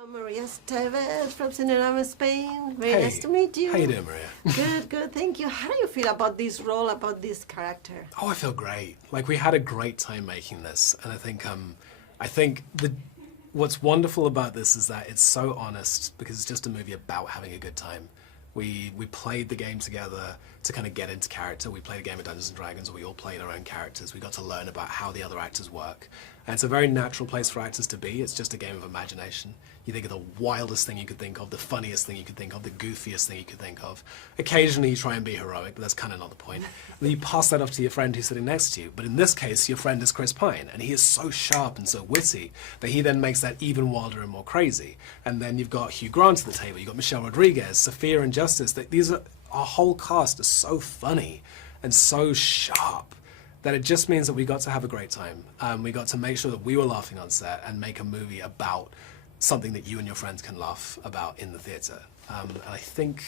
I'm Maria Esteves from Cinerama, Spain. Very Hey, nice to meet you. how you doing, Maria? Good, good, thank you. How do you feel about this role, about this character? Oh, I feel great. Like, we had a great time making this, and I think what's wonderful about this is that it's so honest because it's just a movie about having a good time. We played the game together to kind of get into character. We played a game of Dungeons & Dragons where we all played our own characters. We got to learn about how the other actors work. And it's a very natural place for actors to be. It's just a game of imagination. You think of the wildest thing you could think of, the funniest thing you could think of, the goofiest thing you could think of. Occasionally you try and be heroic, but that's kind of not the point. And then you pass that off to your friend who's sitting next to you. But in this case, your friend is Chris Pine, and he is so sharp and so witty that he then makes that even wilder and more crazy. And then you've got Hugh Grant at the table, you've got Michelle Rodriguez, Sophia and Justice. Our whole cast is so funny and so sharp that it just means that we got to have a great time. We got to make sure that we were laughing on set and make a movie about something that you and your friends can laugh about in the theatre. And I think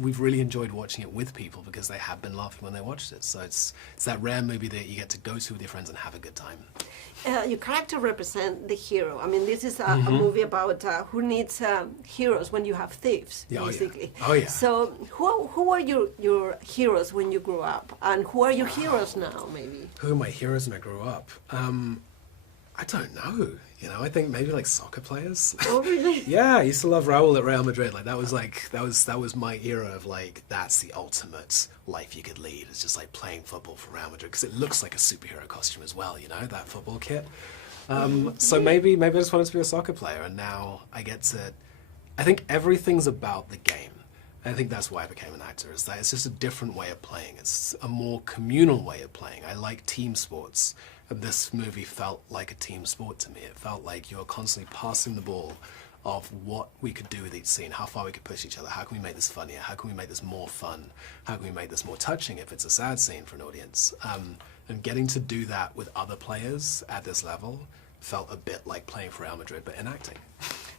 we've really enjoyed watching it with people because they have been laughing when they watched it. So it's that rare movie that you get to go to with your friends and have a good time. Your character represents the hero. I mean, this is a movie about who needs heroes when you have thieves, basically. Oh, yeah. So who are your heroes when you grew up? And who are your heroes now, maybe? Who are my heroes when I grew up? I don't know. I think maybe like soccer players. Oh, really? Yeah, I used to love Raul at Real Madrid. Like that was my era of like that's the ultimate life you could lead. It's just like playing football for Real Madrid because it looks like a superhero costume as well. That football kit. So maybe I just wanted to be a soccer player, and now I get to. I think everything's about the game. And I think that's why I became an actor. Is that it's just a different way of playing. It's a more communal way of playing. I like team sports. And this movie felt like a team sport to me. It felt like you were constantly passing the ball of what we could do with each scene, how far we could push each other, how can we make this funnier, how can we make this more fun, how can we make this more touching if it's a sad scene for an audience. And getting to do that with other players at this level felt a bit like playing for Real Madrid, but in acting.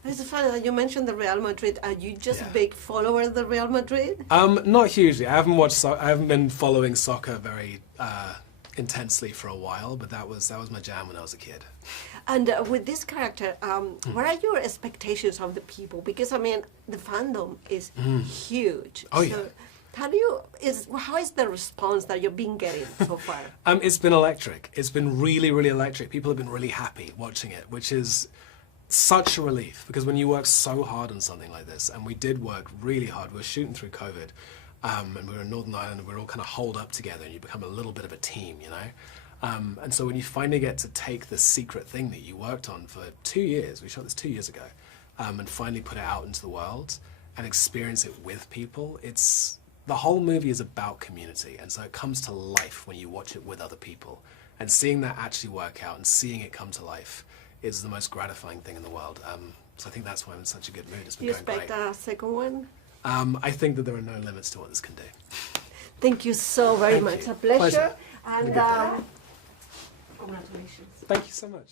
It's funny that you mentioned the Real Madrid. Are you just a big follower of the Real Madrid? Not hugely. I haven't been following soccer very intensely for a while, but that was my jam when I was a kid. And with this character, what are your expectations of the people? Because I mean, the fandom is huge. Oh, so how is the response that you've been getting so far? It's been electric. It's been really, really electric. People have been really happy watching it, which is such a relief because when you work so hard on something like this, and we did work really hard. We were shooting through COVID. And we were in Northern Ireland and we were all kind of holed up together and you become a little bit of a team, And so when you finally get to take the secret thing that you worked on for 2 years, we shot this 2 years ago, and finally put it out into the world and experience it with people, the whole movie is about community. And so it comes to life when you watch it with other people. And seeing that actually work out and seeing it come to life is the most gratifying thing in the world. So I think that's why I'm in such a good mood. It's been going great. Do you expect a second one? I think that there are no limits to what this can do. Thank you so very much. A pleasure. And congratulations. congratulations. Thank you so much.